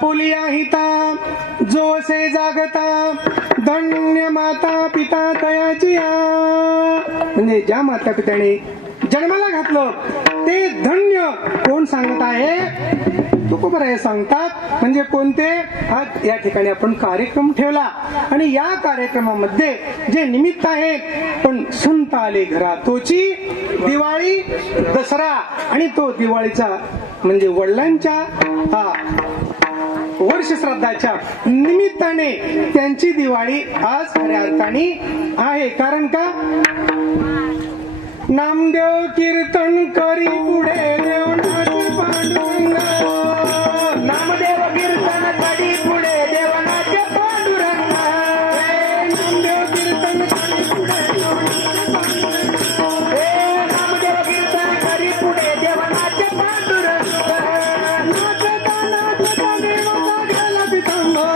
बोलिया हिता जोसे जागता धन्य माता पिता तयाची आ. म्हणजे ज्या माता पित्याने जन्माला घातलं ते धन्य कोण सांगत आहे? तुकोबराय सांगतात. म्हणजे कोणते? हा या ठिकाणी आपण कार्यक्रम ठेवला. आणि या कार्यक्रमामध्ये जे निमित्त आहे पण संत आले घरा तोची दिवाळी दसरा आणि तो दिवाळीचा म्हणजे वडिलांच्या हा वर्ष श्राद्धाच्या निमित्ताने त्यांची दिवाळी आज खऱ्या अर्थाने आहे. कारण का? नामदेव कीर्तन करी पुढे देव नामदेव कीर्तन